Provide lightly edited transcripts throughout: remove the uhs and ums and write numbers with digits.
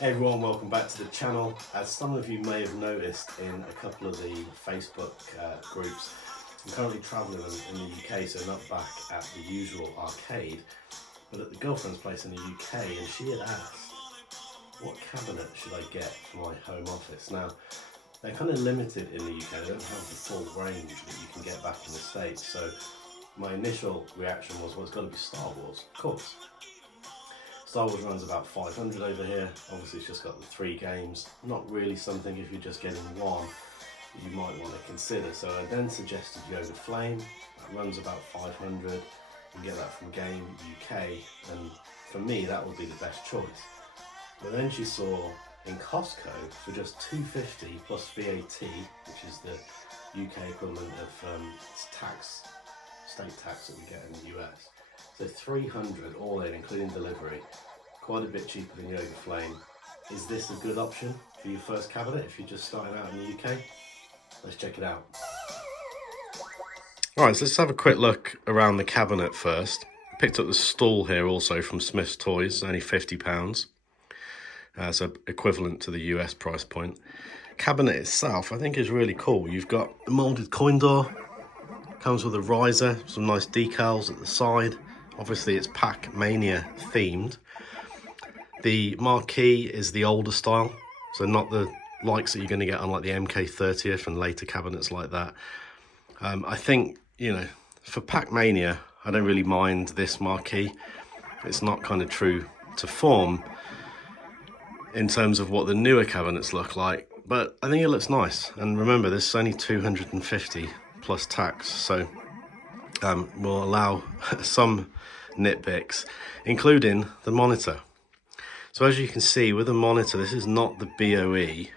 Hey everyone, welcome back to the channel. As some of you may have noticed in a couple of the Facebook groups, I'm currently travelling in the UK, so not back at the usual arcade, but at the girlfriend's place in the UK, and she had asked, what cabinet should I get for my home office? Now, they're kind of limited in the UK, they don't have the full range that you can get back in the States, so my initial reaction was, well, it's got to be Star Wars, of course. Star Wars runs about 500 over here. Obviously it's just got the 3 games. Not really something, if you're just getting one, you might want to consider. So I then suggested Yoga Flame. That runs about 500. You can get that from Game UK, and for me that would be the best choice. But then she saw in Costco for just $2.50 plus VAT, which is the UK equivalent of tax, state tax that we get in the US. So 300 all in, including delivery, quite a bit cheaper than Yoga Flame. Is this a good option for your first cabinet if you're just starting out in the UK? Let's check it out. Alright, so let's have a quick look around the cabinet first. I picked up the stool here also from Smith's Toys, only £50. So equivalent to the US price point. Cabinet itself I think is really cool. You've got a moulded coin door, comes with a riser, some nice decals at the side. Obviously it's Pac-Mania themed. The marquee is the older style, so not the likes that you're going to get on like the MK30th and later cabinets like that. I think, you know, for Pac-Mania, I don't really mind this marquee. It's not kind of true to form in terms of what the newer cabinets look like, but I think it looks nice. And remember, this is only 250 plus tax, so will allow some nitpicks, including the monitor. So as you can see with the monitor, this is not the BOE.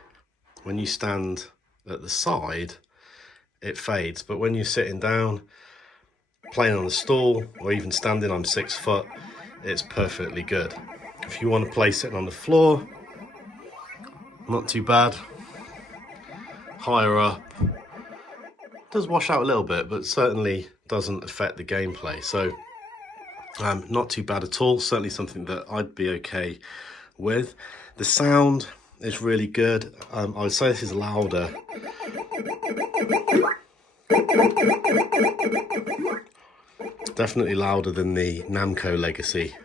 When you stand at the side, it fades, but when you're sitting down, playing on a stool, or even standing, I'm 6 foot, it's perfectly good. If you want to play sitting on the floor, not too bad. Higher up, does wash out a little bit, but certainly doesn't affect the gameplay. So not too bad at all. Certainly something that I'd be okay with. The sound is really good. I would say this is louder. Definitely louder than the Namco Legacy,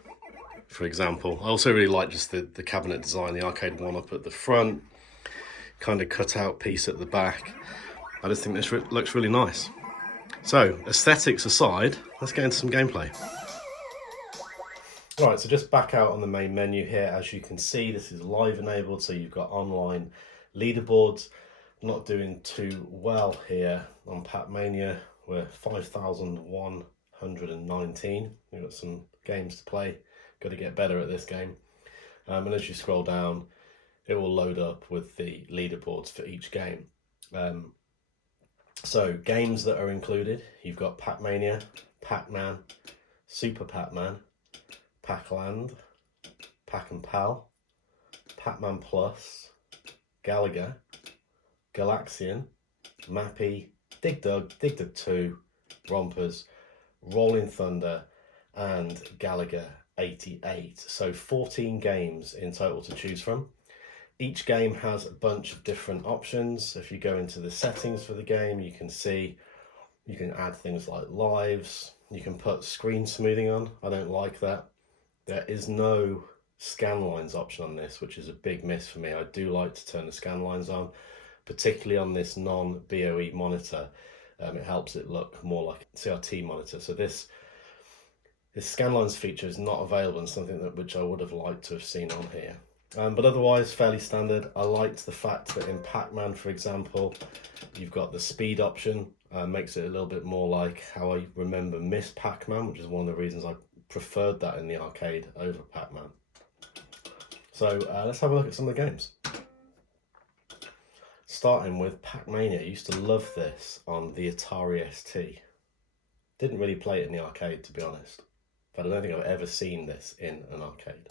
for example. I also really like just the cabinet design, the Arcade1up at the front, kind of cut out piece at the back. I just think this looks really nice. So, aesthetics aside, let's get into some gameplay. Alright, so just back out on the main menu here. As you can see, this is live enabled, so you've got online leaderboards. Not doing too well here on Pacmania. We're 5,119. We've got some games to play. Got to get better at this game. And as you scroll down, it will load up with the leaderboards for each game. So games that are included, you've got Pacmania, Pac-Man, Super Pac-Man, Pac-Land, Pac-and-Pal, Pac-Man Plus, Galaga, Galaxian, Mappy, Dig Dug 2, Rompers, Rolling Thunder, and Galaga 88. So 14 games in total to choose from. Each game has a bunch of different options. If you go into the settings for the game, you can see you can add things like lives. You can put screen smoothing on. I don't like that. There is no scan lines option on this, which is a big miss for me. I do like to turn the scan lines on, particularly on this non-BOE monitor. It helps it look more like a CRT monitor. So this scan lines feature is not available, and something which I would have liked to have seen on here. But otherwise, fairly standard. I liked the fact that in Pac-Man, for example, you've got the speed option. Makes it a little bit more like how I remember Miss Pac-Man, which is one of the reasons I preferred that in the arcade over Pac-Man. So let's have a look at some of the games. Starting with Pac-Mania. I used to love this on the Atari ST. Didn't really play it in the arcade, to be honest. But I don't think I've ever seen this in an arcade.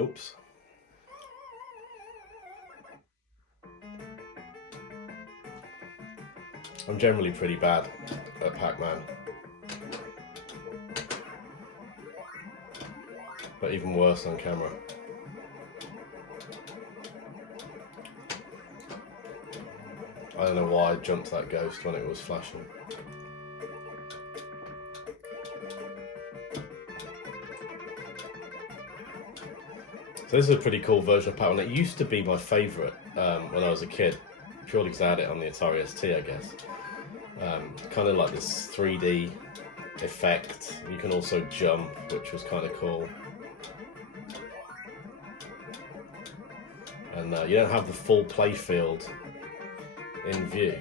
Oops. I'm generally pretty bad at Pac-Man, but even worse on camera. I don't know why I jumped that ghost when it was flashing. So this is a pretty cool version of Pac-Man. It used to be my favourite when I was a kid, purely because I had it on the Atari ST, I guess. Kind of like this 3D effect. You can also jump, which was kind of cool. And you don't have the full playfield in view.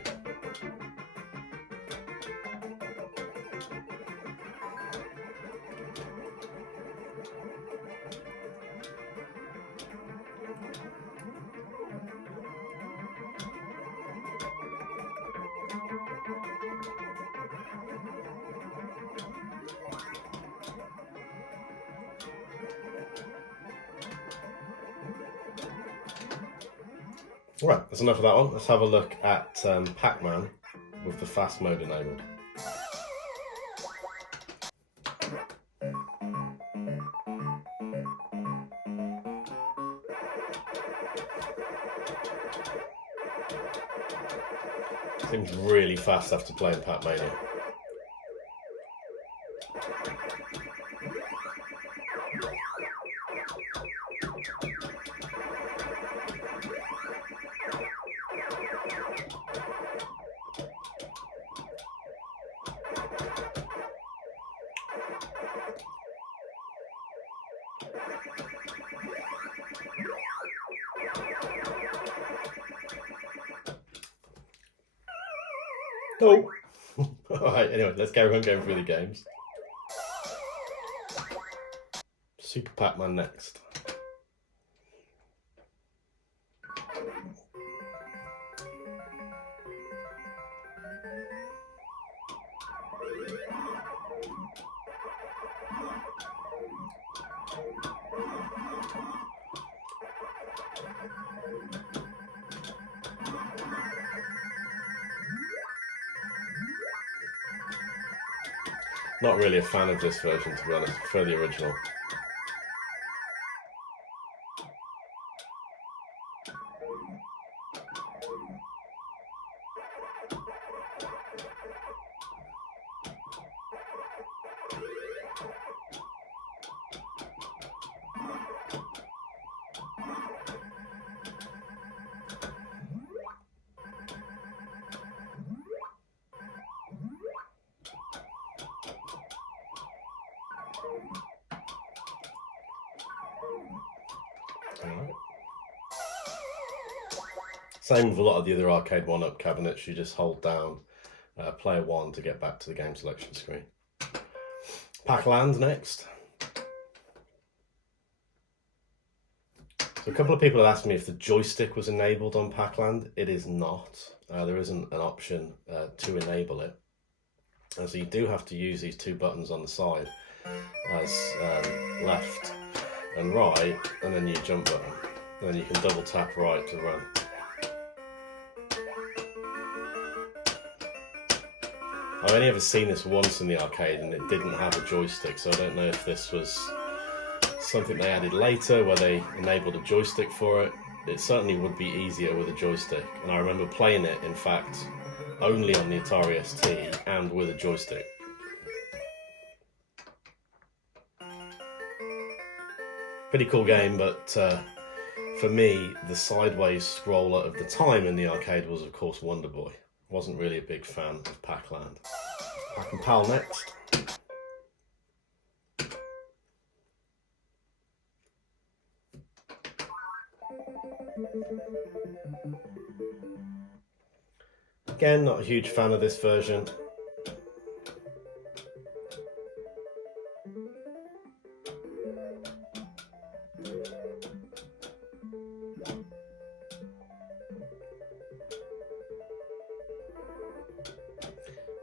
Right, that's enough of that one. Let's have a look at Pac-Man with the fast mode enabled. Seems really fast after playing Pac-Mania. Oh! Alright, anyway, let's carry on going through the games. Super Pac-Man next. Not really a fan of this version, to be honest. I prefer the original. Right. Same with a lot of the other Arcade1up cabinets, you just hold down player 1 to get back to the game selection screen. Pac-Land next. So a couple of people have asked me if the joystick was enabled on Pac-Land. It is not. There isn't an option to enable it. So you do have to use these two buttons on the side as left and right, and then your jump button. And then you can double tap right to run. I've only ever seen this once in the arcade and it didn't have a joystick, so I don't know if this was something they added later where they enabled a joystick for it. It certainly would be easier with a joystick, and I remember playing it, in fact, only on the Atari ST and with a joystick. Pretty cool game, but for me, the sideways scroller of the time in the arcade was, of course, Wonder Boy. Wasn't really a big fan of Pac-Land. Pac-and-Pal next. Again, not a huge fan of this version.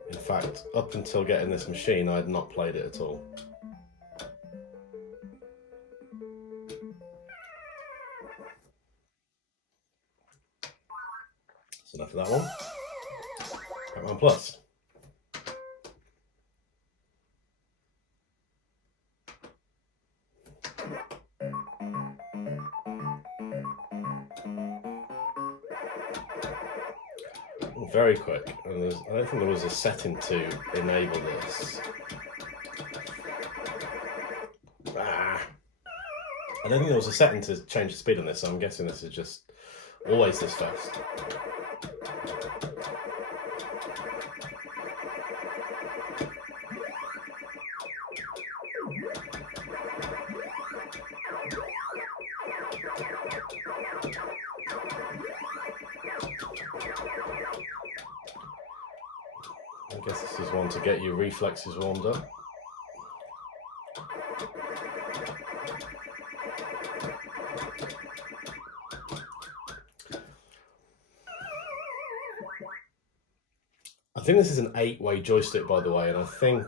In fact, up until getting this machine, I had not played it at all. for that one. Pac-Man Plus. Very quick, and I don't think there was a setting to enable this. I don't think there was a setting to change the speed on this, so I'm guessing this is just always this fast. I guess this is one to get your reflexes warmed up. I think this is an 8-way joystick, by the way, and I think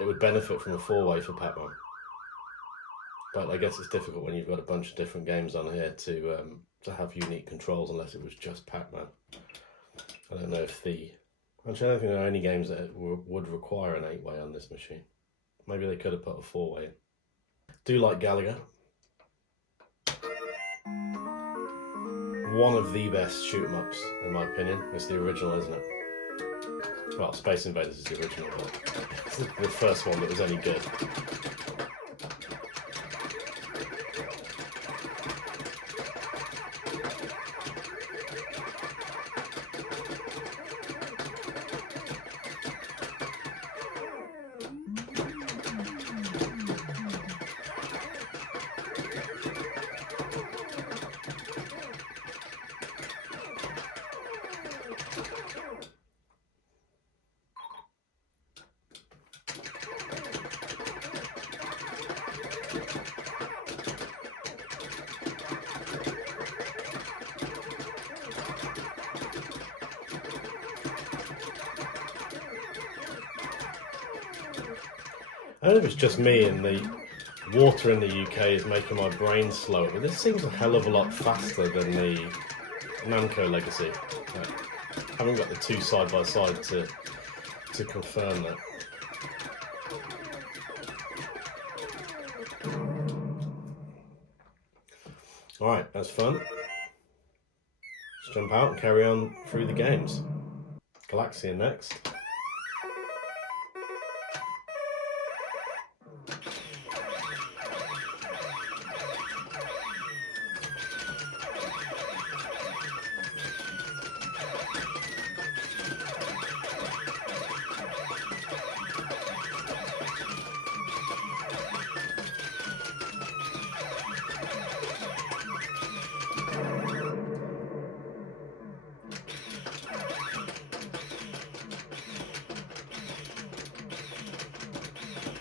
it would benefit from a 4-way for Pac-Man. But I guess it's difficult when you've got a bunch of different games on here to have unique controls, unless it was just Pac-Man. I don't know if actually, I don't think there are any games that would require an 8-way on this machine. Maybe they could have put a 4-way in. Do like Gallagher. One of the best shoot-em-ups, in my opinion. It's the original, isn't it? Well, Space Invaders is the original, but it's the first one that was any good. I don't know if it's just me and the water in the UK is making my brain slower, but this seems a hell of a lot faster than the Namco Legacy. I haven't got the two side by side to confirm that. Alright, that's fun. Let's jump out and carry on through the games. Galaxia next.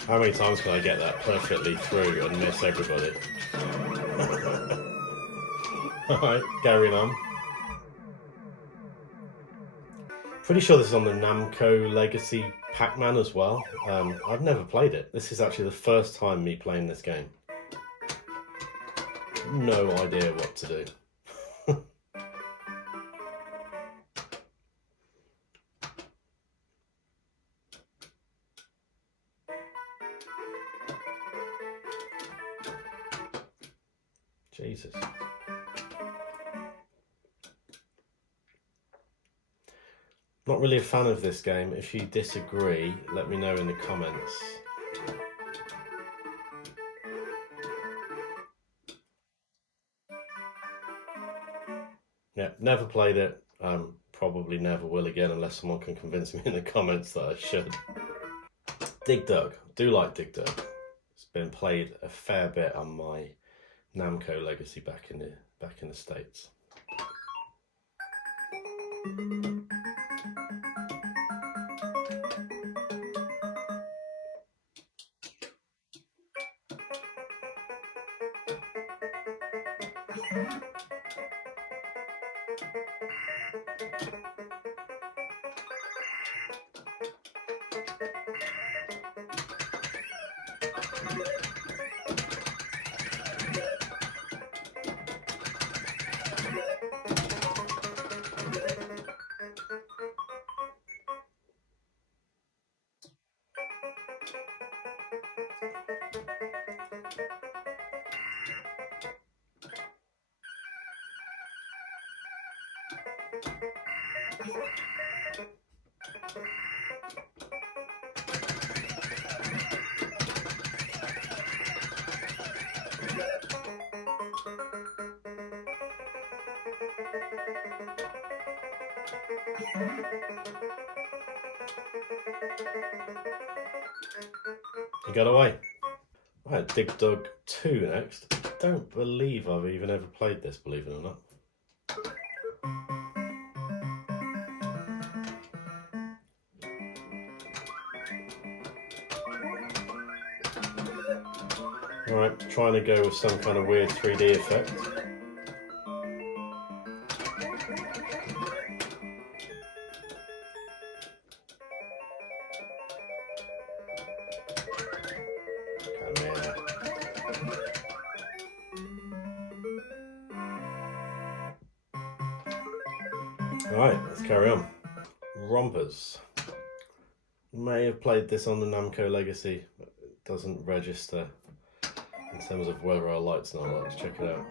How many times can I get that perfectly through and miss everybody? Alright, carrying on. Pretty sure this is on the Namco Legacy Pac-Man as well. I've never played it. This is actually the first time me playing this game. No idea what to do. Jesus. Not really a fan of this game. If you disagree, let me know in the comments. Yeah, never played it. Probably never will again unless someone can convince me in the comments that I should. Dig Dug. Do like Dig Dug. It's been played a fair bit on my Namco Legacy back in the States. You got away. Right, Dig Dug 2 next. Don't believe I've even ever played this, believe it or not. Alright, trying to go with some kind of weird 3D effect. Alright, let's carry on. Rompers. May have played this on the Namco Legacy, but it doesn't register in terms of whether our lights or not. Let's check it out.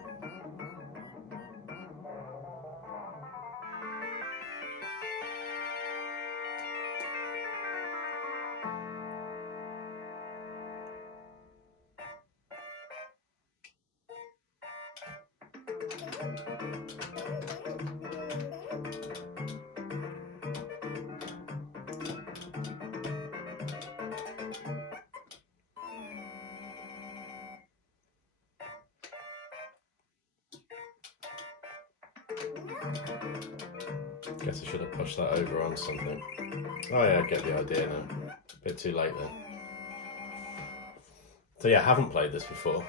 Guess I should have pushed that over on something. Oh yeah, I get the idea now. A bit too late then. So yeah, I haven't played this before.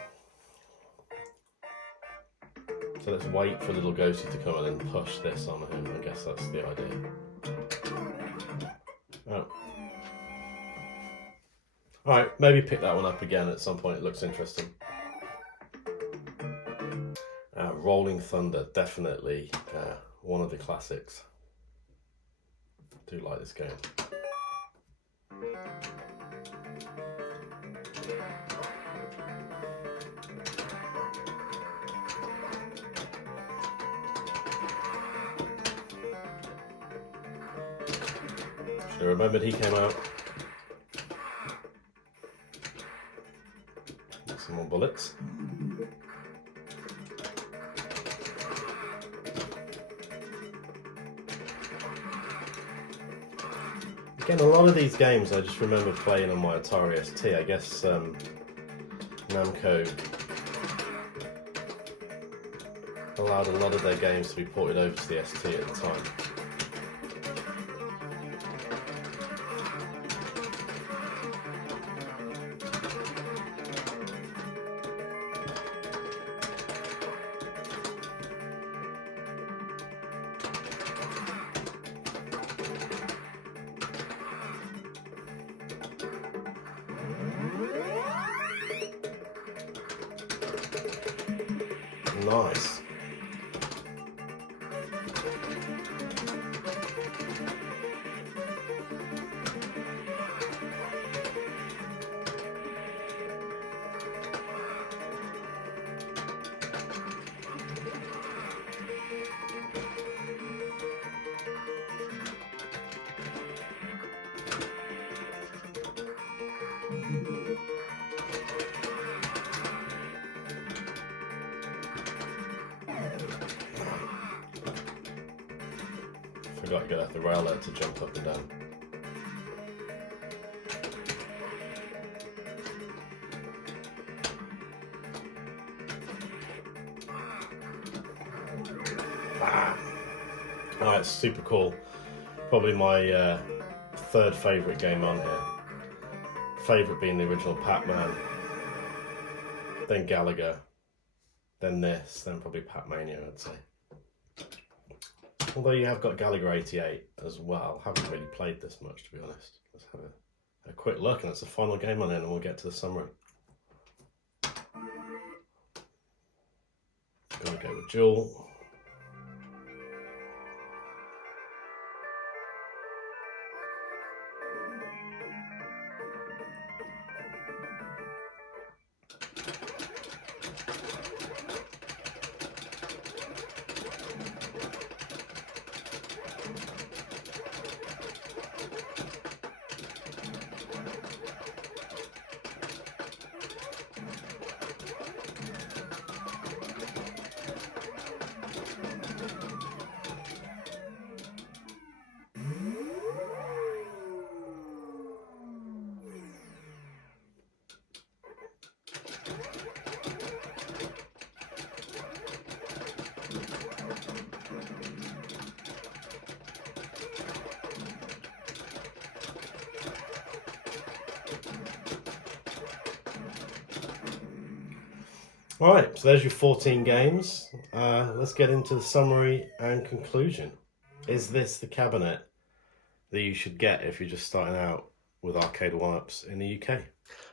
So let's wait for little Ghosty to come in and push this on him. I guess that's the idea. Oh. Alright, maybe pick that one up again at some point. It looks interesting. Rolling Thunder, definitely one of the classics. I do like this game. Should have remembered he came out. Some more bullets. Again, a lot of these games I just remember playing on my Atari ST. I guess Namco allowed a lot of their games to be ported over to the ST at the time. Nice. Forgot to get off the rail there to jump up and down. Alright, super cool. Probably my third favourite game on here. Favourite being the original Pac-Man, then Galaga, then this, then probably Pacmania, I'd say. Although you have got Galaga 88 as well. Haven't really played this much, to be honest. Let's have a quick look, and that's the final game on it, and we'll get to the summary. Gonna go with Jewel. All right, so there's your 14 games. Let's get into the summary and conclusion. Is this the cabinet that you should get if you're just starting out with Arcade1ups in the UK?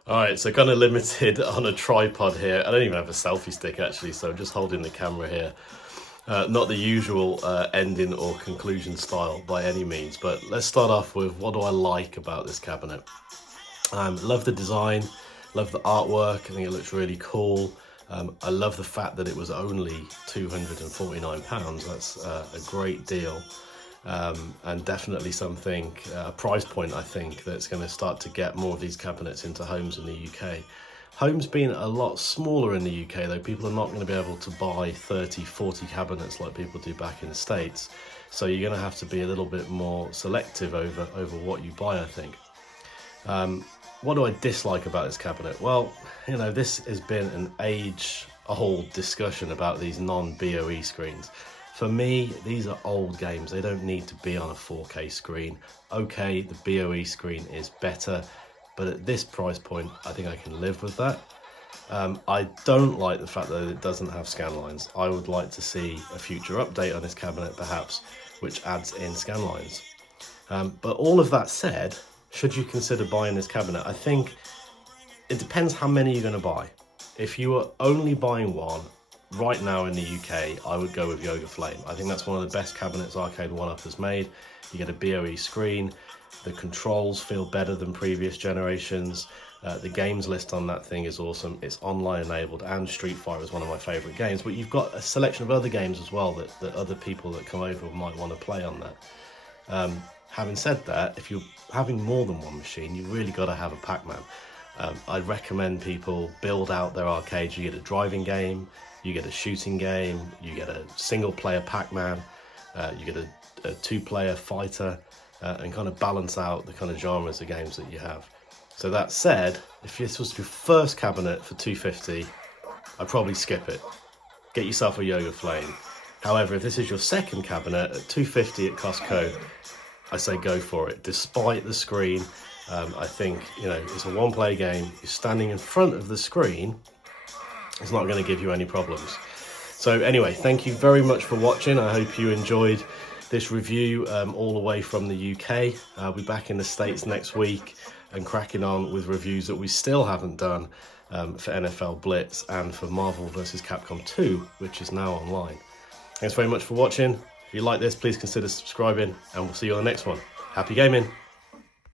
All right, so kind of limited on a tripod here. I don't even have a selfie stick actually, so I'm just holding the camera here. Not the usual ending or conclusion style by any means, but let's start off with what do I like about this cabinet. Love the design, love the artwork, I think it looks really cool. I love the fact that it was only £249, that's a great deal. And definitely something, a price point I think that's going to start to get more of these cabinets into homes in the UK. Homes being a lot smaller in the UK though, people are not going to be able to buy 30, 40 cabinets like people do back in the States. So you're going to have to be a little bit more selective over what you buy, I think. What do I dislike about this cabinet? Well, you know, this has been an age-old discussion about these non-BOE screens. For me, these are old games. They don't need to be on a 4K screen. Okay, the BOE screen is better, but at this price point, I think I can live with that. I don't like the fact that it doesn't have scan lines. I would like to see a future update on this cabinet, perhaps, which adds in scan lines. But all of that said, should you consider buying this cabinet? I think it depends how many you're going to buy. If you are only buying one, right now in the UK, I would go with Yoga Flame. I think that's one of the best cabinets Arcade1up has made. You get a BOE screen, the controls feel better than previous generations, the games list on that thing is awesome, it's online enabled, and Street Fighter is one of my favourite games, but you've got a selection of other games as well that other people that come over might want to play on that. Having said that, if you're having more than one machine, you really got to have a Pac-Man. I'd recommend people build out their arcades. You get a driving game, you get a shooting game, you get a single player Pac-Man, you get a two-player fighter, and kind of balance out the kind of genres of games that you have. So that said, if this was your first cabinet for $250, I'd probably skip it. Get yourself a Yoga Flame. However, if this is your second cabinet at $250 at Costco, I say go for it. Despite the screen, I think, you know, it's a one-player game. You're standing in front of the screen. It's not going to give you any problems. So anyway, thank you very much for watching. I hope you enjoyed this review all the way from the UK. I'll be back in the States next week and cracking on with reviews that we still haven't done for NFL Blitz and for Marvel vs. Capcom 2, which is now online. Thanks very much for watching. If you like this, please consider subscribing, and we'll see you on the next one. Happy gaming!